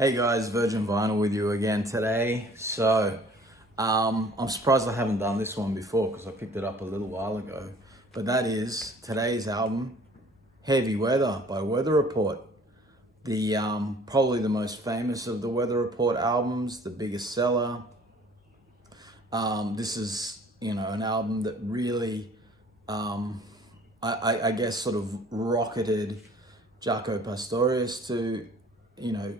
Hey guys, Virgin Vinyl with you again today. I'm surprised I haven't done this one before because I picked it up a little while ago. But that is today's album, Heavy Weather by Weather Report. The probably the most famous of the Weather Report albums, the biggest seller. This is, an album that really, I guess sort of rocketed Jaco Pastorious to,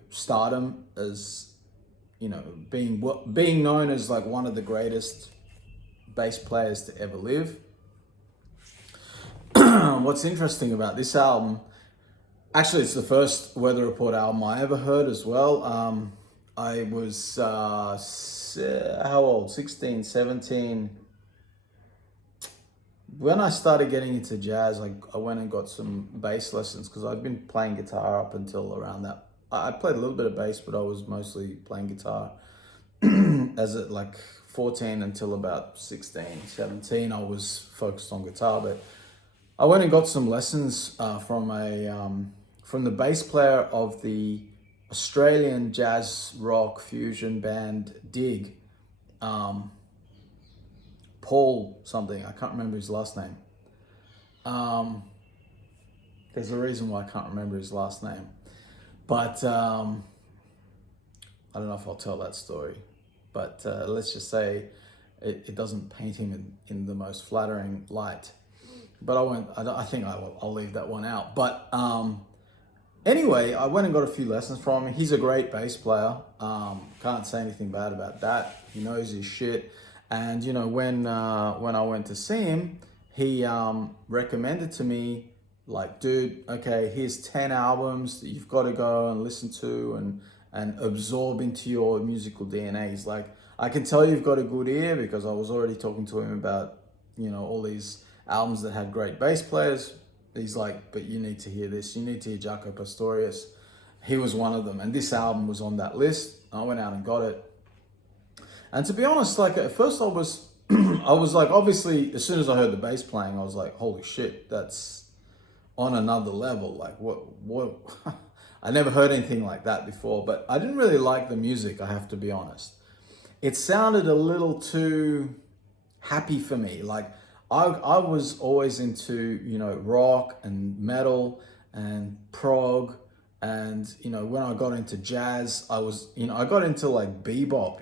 stardom as, being known as like one of the greatest bass players to ever live. What's interesting about this album, actually it's the first Weather Report album I ever heard as well. I was, how old? 16, 17. When I started getting into jazz, I went and got some bass lessons because I'd been playing guitar up until around that. I played a little bit of bass, but I was mostly playing guitar. As at like 14 until about 16, 17, I was focused on guitar. But I went and got some lessons from the bass player of the Australian jazz rock fusion band Dig. Paul something, I can't remember his last name. There's a reason why I can't remember his last name. But I don't know if I'll tell that story. But let's just say it doesn't paint him in the most flattering light. But I think I'll leave that one out. But anyway, I went and got a few lessons from him. He's a great bass player. Can't say anything bad about that. He knows his shit. And when I went to see him, he recommended to me, like, dude, okay, here's 10 albums that you've got to go and listen to and absorb into your musical DNA. He's like, I can tell you've got a good ear because I was already talking to him about, all these albums that had great bass players. He's like, but you need to hear this. You need to hear Jaco Pastorious. He was one of them. And this album was on that list. I went out and got it. And to be honest, like at first I was like, obviously, as soon as I heard the bass playing, I was like, holy shit, that's on another level. Like what, I never heard anything like that before, but I didn't really like the music, I have to be honest. It sounded a little too happy for me. Like I was always into, rock and metal and prog. And, when I got into jazz, I was, I got into like bebop,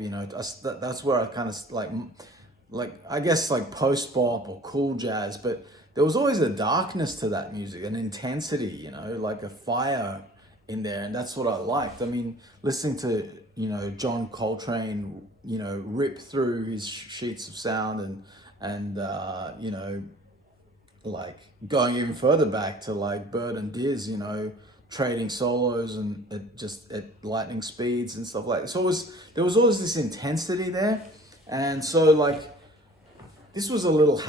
that's where I kind of like, I guess like post-bop or cool jazz, but there was always a darkness to that music, an intensity, like a fire in there. And that's what I liked. I mean, listening to, John Coltrane, rip through his sheets of sound and like going even further back to like Bird and Diz, trading solos and at lightning speeds and stuff like that. So there was always this intensity there. And so like, this was a little too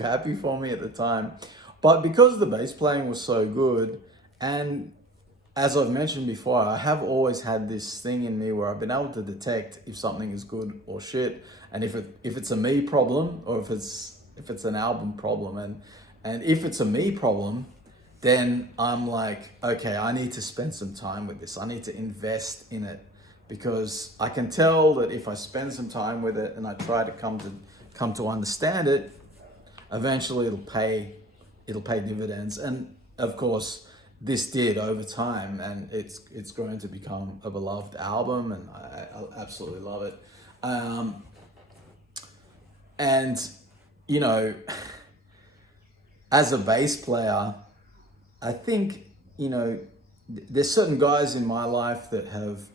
happy for me at the time. But because the bass playing was so good, and as I've mentioned before, I have always had this thing in me where I've been able to detect if something is good or shit, and if it's a me problem or if it's an album problem. And if it's a me problem, then I'm like, okay, I need to spend some time with this. I need to invest in it because I can tell that if I spend some time with it and I try to come to understand it, eventually it'll pay dividends. And of course, this did over time, and it's going to become a beloved album, and I absolutely love it. And as a bass player, I think, there's certain guys in my life that have,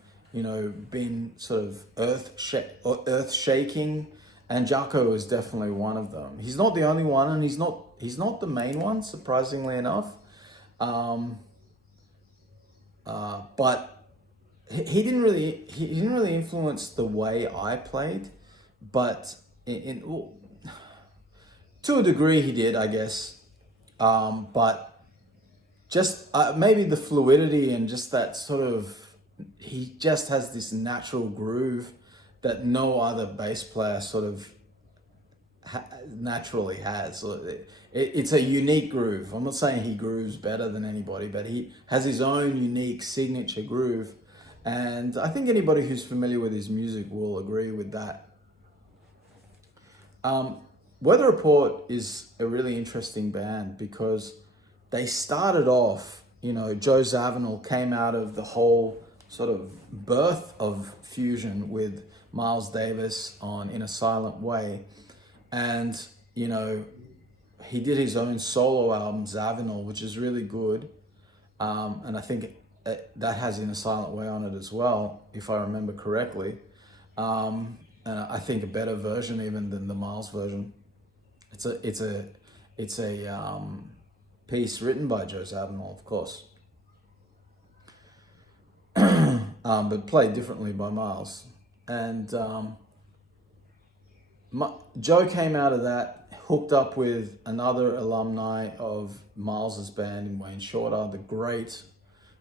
been sort of earth shaking, and Jaco is definitely one of them. He's not the only one, and he's not the main one, surprisingly enough. But he didn't really influence the way I played, but to a degree he did, I guess. But just maybe the fluidity and just that sort of, he just has this natural groove that no other bass player sort of naturally has. So it's a unique groove. I'm not saying he grooves better than anybody, but he has his own unique signature groove. And I think anybody who's familiar with his music will agree with that. Weather Report is a really interesting band because they started off, Joe Zawinul came out of the whole sort of birth of fusion with Miles Davis on In a Silent Way. And, he did his own solo album, Zawinul, which is really good. And I think that has In a Silent Way on it as well, if I remember correctly. And I think a better version even than the Miles version. It's a piece written by Joe Zawinul, of course, but played differently by Miles. And Joe came out of that, hooked up with another alumni of Miles's band in Wayne Shorter, the great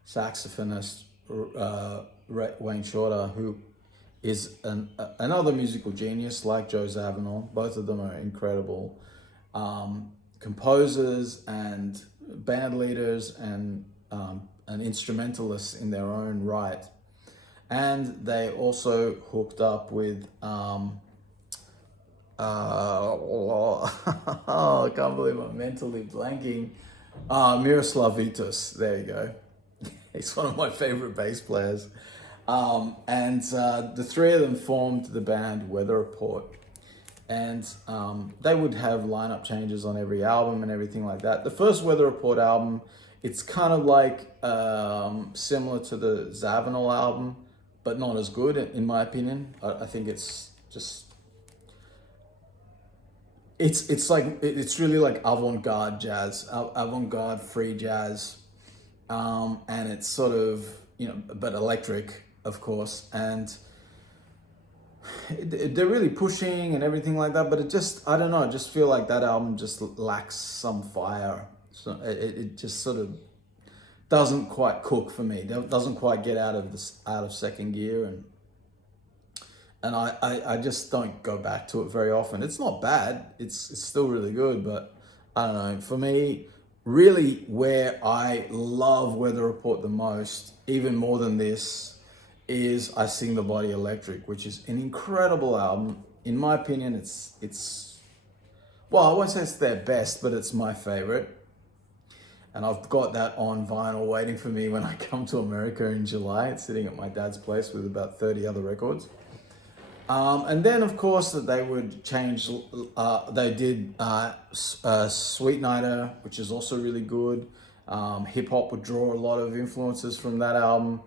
saxophonist Wayne Shorter, who is another musical genius like Joe Zawinul. Both of them are incredible composers and band leaders and instrumentalists in their own right. And they also hooked up with I can't believe I'm mentally blanking. Miroslav Vitus, there you go. He's one of my favorite bass players. And the three of them formed the band Weather Report. And they would have lineup changes on every album and everything like that. The first Weather Report album, it's kind of like similar to the Zawinul album, but not as good in my opinion. I think it's just, it's really like avant-garde jazz, avant-garde free jazz. And it's sort of, but electric, of course. And they're really pushing and everything like that, but it just, I don't know, I just feel like that album just lacks some fire. So it just sort of doesn't quite cook for me. It doesn't quite get out of second gear, and I just don't go back to it very often. It's not bad. It's still really good, but I don't know. For me, really where I love Weather Report the most, even more than this, is I Sing the Body Electric, which is an incredible album. In my opinion, it's well, I won't say it's their best, but it's my favorite. And I've got that on vinyl waiting for me when I come to America in July. It's sitting at my dad's place with about 30 other records. And then, of course, that they would change. They did Sweet Nighter, which is also really good. Hip hop would draw a lot of influences from that album.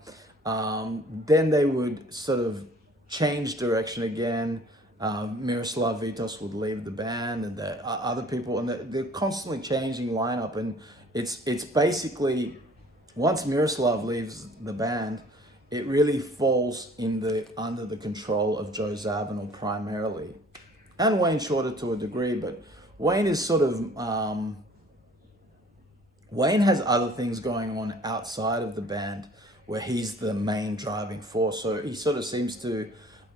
Then they would sort of change direction again. Miroslav Vitos would leave the band, and the other people, and they're constantly changing lineup. And it's basically, once Miroslav leaves the band, it really falls under the control of Joe Zawinul primarily, and Wayne Shorter to a degree. But Wayne is sort of Wayne has other things going on outside of the band where he's the main driving force. So he sort of seems to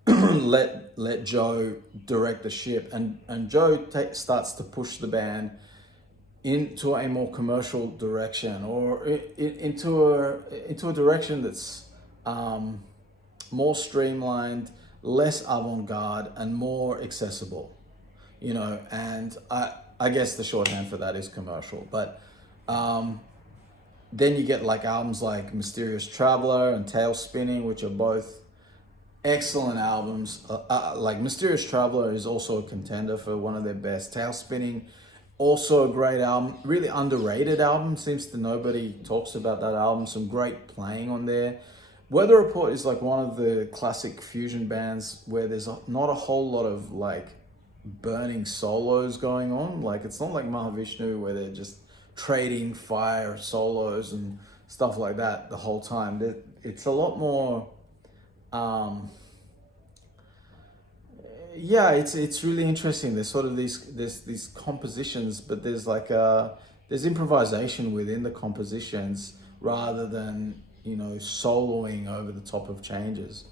let Joe direct the ship, and Joe starts to push the band into a more commercial direction, or into a direction that's more streamlined, less avant-garde, and more accessible. And I guess the shorthand for that is commercial. But then you get like albums like Mysterious Traveler and Tail Spinning, which are both excellent albums. Like Mysterious Traveler is also a contender for one of their best. Tail Spinning, also a great album, really underrated album. Seems to nobody talks about that album. Some great playing on there. Weather Report is like one of the classic fusion bands where there's not a whole lot of like burning solos going on. Like it's not like Mahavishnu where they're just trading fire solos and stuff like that the whole time. It's a lot more it's really interesting. There's sort of these compositions, but there's like there's improvisation within the compositions rather than soloing over the top of changes.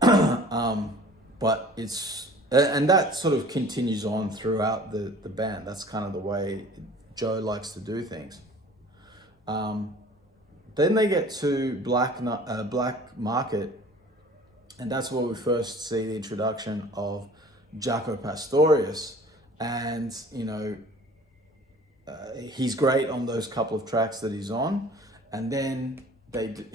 But it's And that sort of continues on throughout the band. That's kind of the way Joe likes to do things. Then they get to Black Market, and that's where we first see the introduction of Jaco Pastorious. And, you know, he's great on those couple of tracks that he's on. And then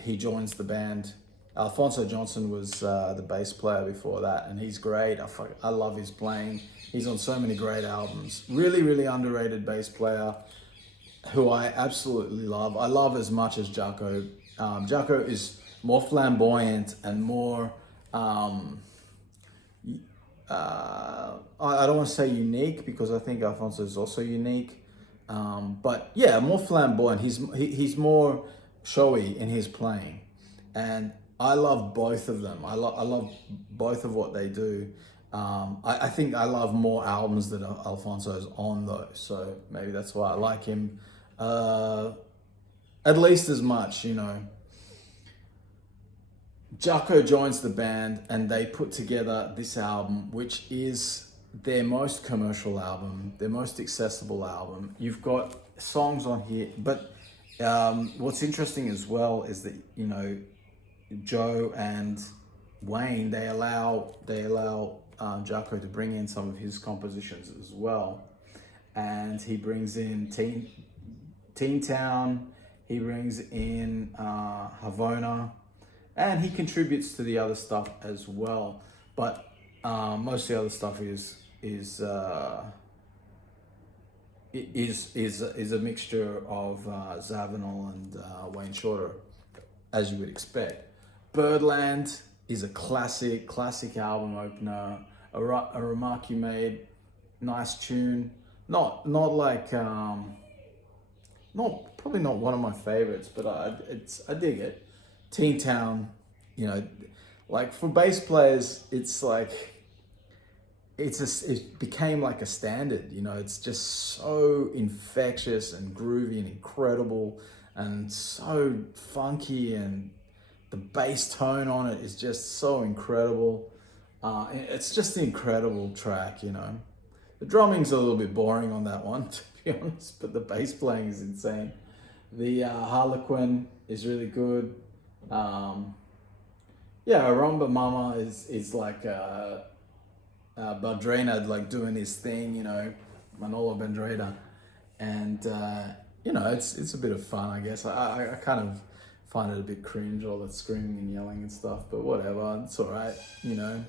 he joins the band. Alfonso Johnson was the bass player before that, and he's great. I love his playing. He's on so many great albums. Really, really underrated bass player who I absolutely love. I love as much as Jaco. Jaco is more flamboyant and more, I don't want to say unique, because I think Alfonso is also unique. But yeah, more flamboyant. He's more showy in his playing. And I love both of them. I love both of what they do. I think I love more albums that Alfonso's on though. So maybe that's why I like him at least as much, you know. Jaco joins the band and they put together this album, which is their most commercial album, their most accessible album. You've got songs on here, but what's interesting as well is that, you know, Joe and Wayne, they allow Jaco to bring in some of his compositions as well. And he brings in Teen Town, he brings in Havana, and he contributes to the other stuff as well. But most of the other stuff is a mixture of Zavinul and Wayne Shorter, as you would expect. Birdland is a classic album opener. A Remark You Made, nice tune. Not like probably not one of my favorites, but I dig it. Teen Town, you know, like for bass players, it's like it became like a standard. You know, it's just so infectious and groovy and incredible and so funky, and the bass tone on it is just so incredible. It's just an incredible track, you know. The drumming's a little bit boring on that one, to be honest, but the bass playing is insane. The Harlequin is really good. Yeah, Rumba Mama is like Badrena, like doing his thing, you know, Manolo Bandrera. And, you know, it's a bit of fun, I guess. I kind of find it a bit cringe, all that screaming and yelling and stuff, but whatever, it's all right, you know.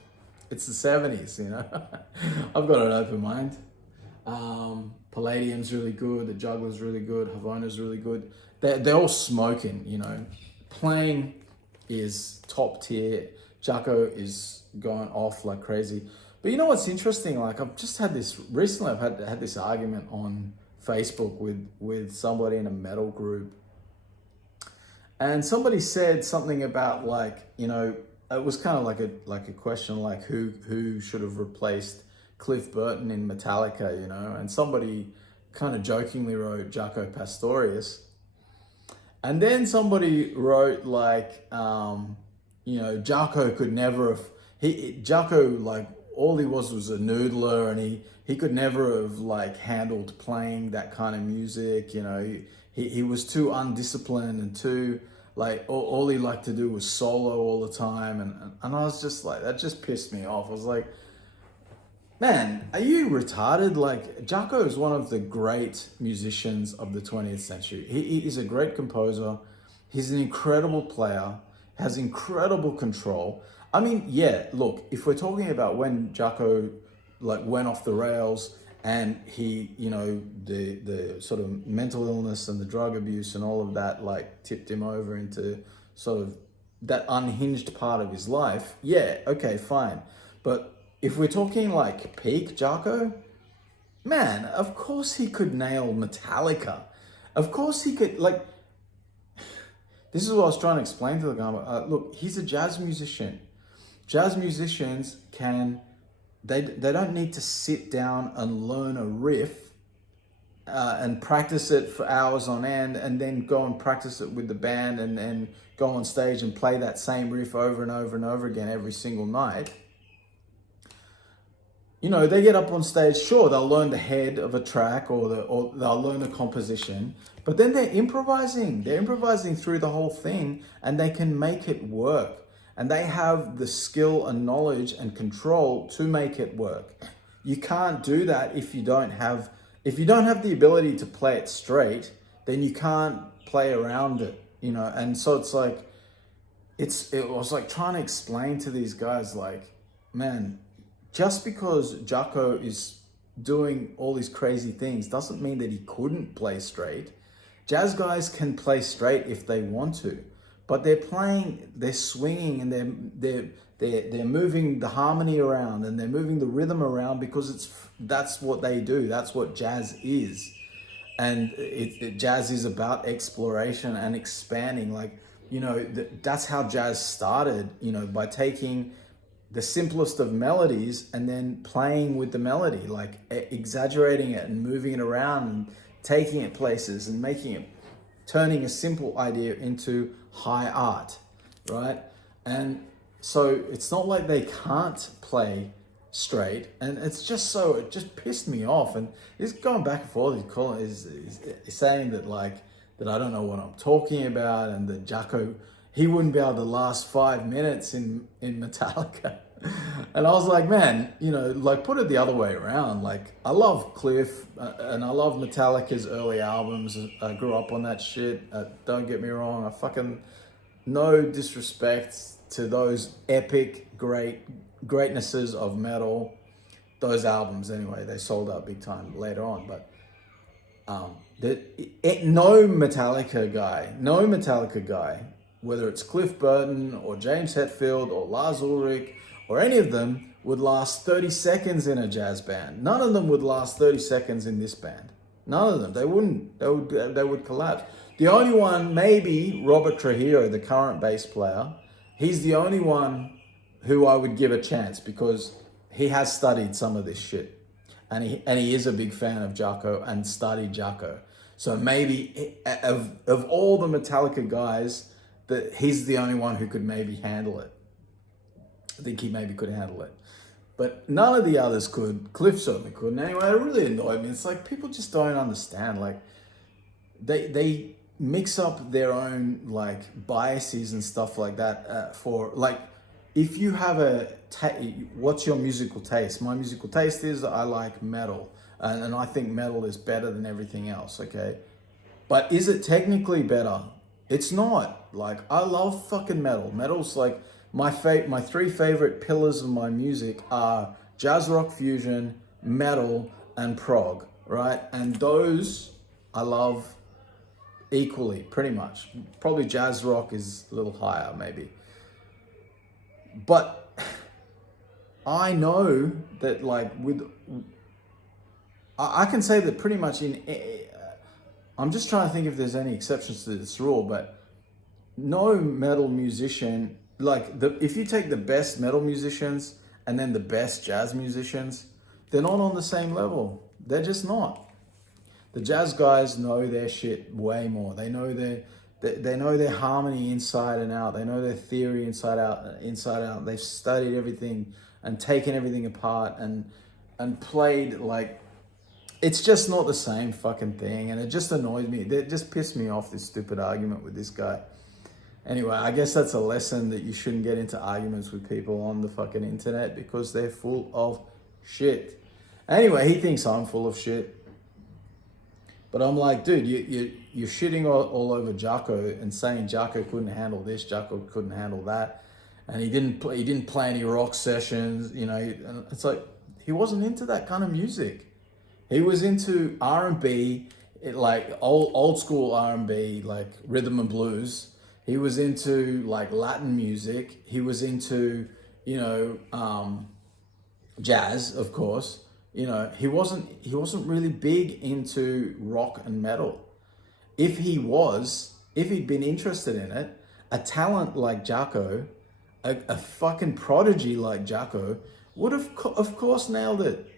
It's the 70s, you know. I've got an open mind. Palladium's really good. The Juggler's really good. Havona's really good. They're all smoking, you know. Playing is top tier. Jaco is going off like crazy. But you know what's interesting? Like I've just had this recently. I've had this argument on Facebook with somebody in a metal group, and somebody said something about, like, you know, it was kind of like a question like who should have replaced Cliff Burton in Metallica, you know, and somebody kind of jokingly wrote Jaco Pastorious. And then somebody wrote like, you know, Jaco could never have, Jaco, like, all he was a noodler, and he could never have like handled playing that kind of music, you know. He was too undisciplined and too, like, all he liked to do was solo all the time. And I was just like, that just pissed me off. I was like, man, are you retarded? Like, Jaco is one of the great musicians of the 20th century. He is a great composer. He's an incredible player, has incredible control. I mean, yeah, look, if we're talking about when Jaco like went off the rails and he, you know, the sort of mental illness and the drug abuse and all of that, like, tipped him over into sort of that unhinged part of his life, yeah, okay, fine. But if we're talking like peak Jaco, man, of course he could nail Metallica. Of course he could, like, this is what I was trying to explain to the guy. Look, he's a jazz musician. Jazz musicians they don't need to sit down and learn a riff and practice it for hours on end and then go and practice it with the band and then go on stage and play that same riff over and over and over again every single night. you know, they get up on stage, sure, they'll learn the head of a track or they'll learn the composition, but then they're improvising. They're improvising through the whole thing and they can make it work. And they have the skill and knowledge and control to make it work. You can't do that if you don't have the ability to play it straight, then you can't play around it, you know? And so it's like, it was like trying to explain to these guys, like, man, just because Jaco is doing all these crazy things doesn't mean that he couldn't play straight. Jazz guys can play straight if they want to, but they're swinging and they're moving the harmony around and they're moving the rhythm around because that's what they do. That's what jazz is. And jazz is about exploration and expanding. Like, you know, that's how jazz started, you know, by taking the simplest of melodies and then playing with the melody, like exaggerating it and moving it around and taking it places and turning a simple idea into high art, right? And so it's not like they can't play straight, and it just pissed me off. And he's going back and forth. He's saying that that I don't know what I'm talking about, and that Jaco, he wouldn't be able to last 5 minutes in Metallica. And I was like, man, you know, like, put it the other way around. Like, I love Cliff and I love Metallica's early albums. I grew up on that shit. Don't get me wrong. I fucking, no disrespect to those epic greatnesses of metal. Those albums, anyway, they sold out big time later on. But no Metallica guy, whether it's Cliff Burton or James Hetfield or Lars Ulrich or any of them, would last 30 seconds in a jazz band. None of them would last 30 seconds in this band. None of them. They wouldn't. They would collapse. The only one, maybe Robert Trujillo, the current bass player. He's the only one who I would give a chance because he has studied some of this shit. And he is a big fan of Jaco and studied Jaco. So maybe of all the Metallica guys, that he's the only one who could maybe handle it. I think he maybe could handle it. But none of the others could. Cliff certainly couldn't. Anyway, it really annoyed me. It's like, people just don't understand. Like, they mix up their own, like, biases and stuff like that for, like, if you have what's your musical taste? My musical taste is I like metal. And I think metal is better than everything else, okay? But is it technically better? It's not. Like, I love fucking metal. Metal's like, my 3 favorite pillars of my music are jazz rock fusion, metal, and prog, right? And those I love equally, pretty much. Probably jazz rock is a little higher, maybe. But I know that, like, I can say that pretty much I'm just trying to think if there's any exceptions to this rule, but no metal musician, like, if you take the best metal musicians and then the best jazz musicians, they're not on the same level. They're just not. The jazz guys know their shit way more. They know their harmony inside and out. They know their theory inside out. They've studied everything and taken everything apart and played, like, it's just not the same fucking thing. And it just annoys me. It just pissed me off, this stupid argument with this guy. Anyway, I guess that's a lesson, that you shouldn't get into arguments with people on the fucking internet because they're full of shit. Anyway, he thinks I'm full of shit. But I'm like, dude, you're shitting all over Jaco and saying Jaco couldn't handle this, Jaco couldn't handle that. And he didn't play any rock sessions, you know. And it's like, he wasn't into that kind of music. He was into R&B, like old school R&B, like rhythm and blues. He was into, like, Latin music. He was into, you know, jazz, of course. You know, he wasn't really big into rock and metal. If he'd been interested in it, a talent like Jaco, a fucking prodigy like Jaco, would have, of course, nailed it.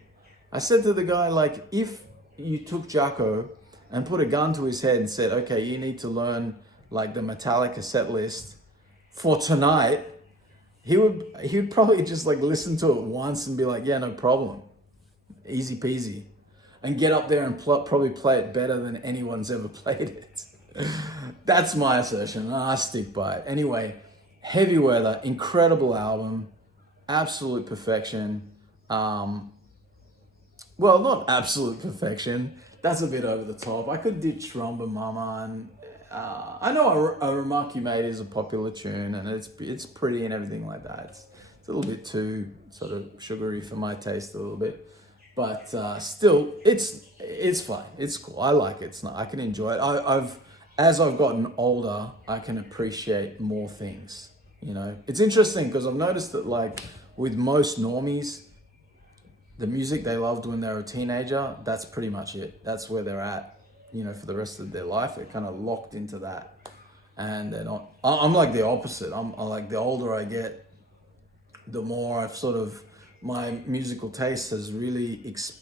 I said to the guy, like, if you took Jaco and put a gun to his head and said, okay, you need to learn, like, the Metallica set list for tonight, he would probably just, like, listen to it once and be like, yeah, no problem. easy peasy, and get up there and probably play it better than anyone's ever played it. That's my assertion, and I stick by it. Anyway, Heavy Weather, incredible album, absolute perfection. Well, not absolute perfection. That's a bit over the top. I could ditch Rumba Mama, and I know a Remark You Made is a popular tune, and it's pretty and everything like that. It's a little bit too sort of sugary for my taste a little bit, but still, it's fine. It's cool. I like it. I can enjoy it. As I've gotten older, I can appreciate more things. You know, it's interesting because I've noticed that, like, with most normies, the music they loved when they were a teenager, that's pretty much it. That's where they're at, you know, for the rest of their life. They're kind of locked into that. And they're not, I'm like the opposite. I'm like, the older I get, the more I've sort of, my musical taste has really, it's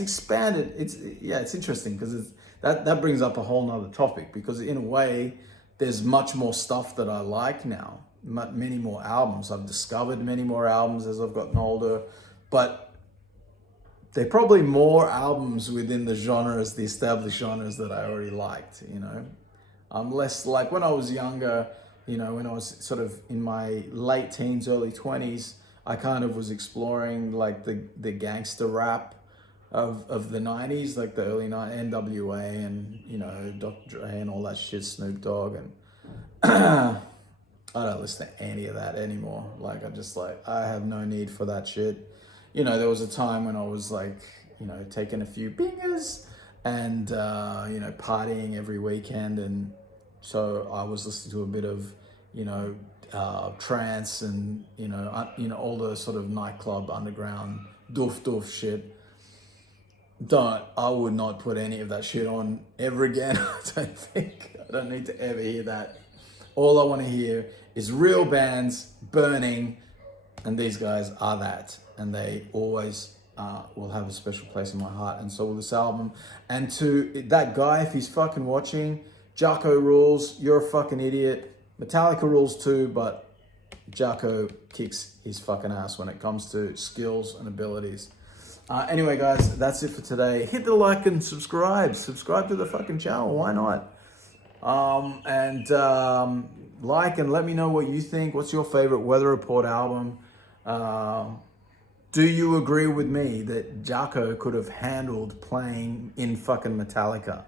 expanded. It's interesting because that brings up a whole nother topic, because in a way, there's much more stuff that I like now. Many more albums. I've discovered many more albums as I've gotten older, but they're probably more albums within the genres, the established genres that I already liked, you know. I'm less like when I was younger, you know, when I was sort of in my late teens, early 20s, I kind of was exploring like the gangster rap of the 90s, like the early NWA and, you know, Dr. Dre and all that shit, Snoop Dogg, and I don't listen to any of that anymore. Like, I have no need for that shit. You know, there was a time when I was like, you know, taking a few bingers and, you know, partying every weekend. And so I was listening to a bit of, you know, trance and, you know, all the sort of nightclub underground doof shit. I would not put any of that shit on ever again. I don't need to ever hear that. All I want to hear is real bands burning, and these guys are that, and they always will have a special place in my heart, and so will this album. And to that guy, if he's fucking watching, Jaco rules, you're a fucking idiot. Metallica rules too, but Jaco kicks his fucking ass when it comes to skills and abilities. Anyway, guys, that's it for today. Hit the like and subscribe. Subscribe to the fucking channel. Why not? Like and let me know what you think. What's your favorite Weather Report album? Do you agree with me that Jaco could have handled playing in fucking Metallica?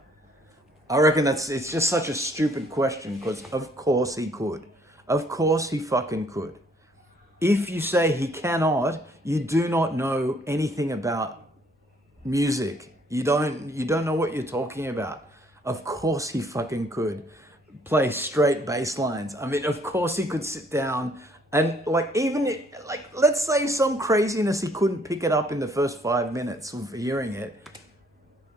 I reckon it's just such a stupid question, because of course he could. Of course he fucking could. If you say he cannot, you do not know anything about music. You don't know what you're talking about. Of course he fucking could play straight bass lines. I mean, of course he could sit down and let's say some craziness he couldn't pick it up in the first 5 minutes of hearing it.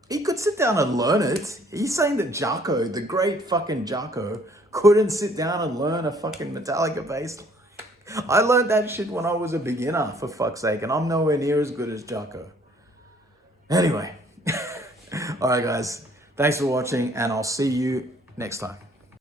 He could sit down and learn it. He's saying that Jaco, the great fucking Jaco, couldn't sit down and learn a fucking Metallica bass line. I learned that shit when I was a beginner, for fuck's sake, and I'm nowhere near as good as Jaco. Anyway. All right, guys. Thanks for watching, and I'll see you next time.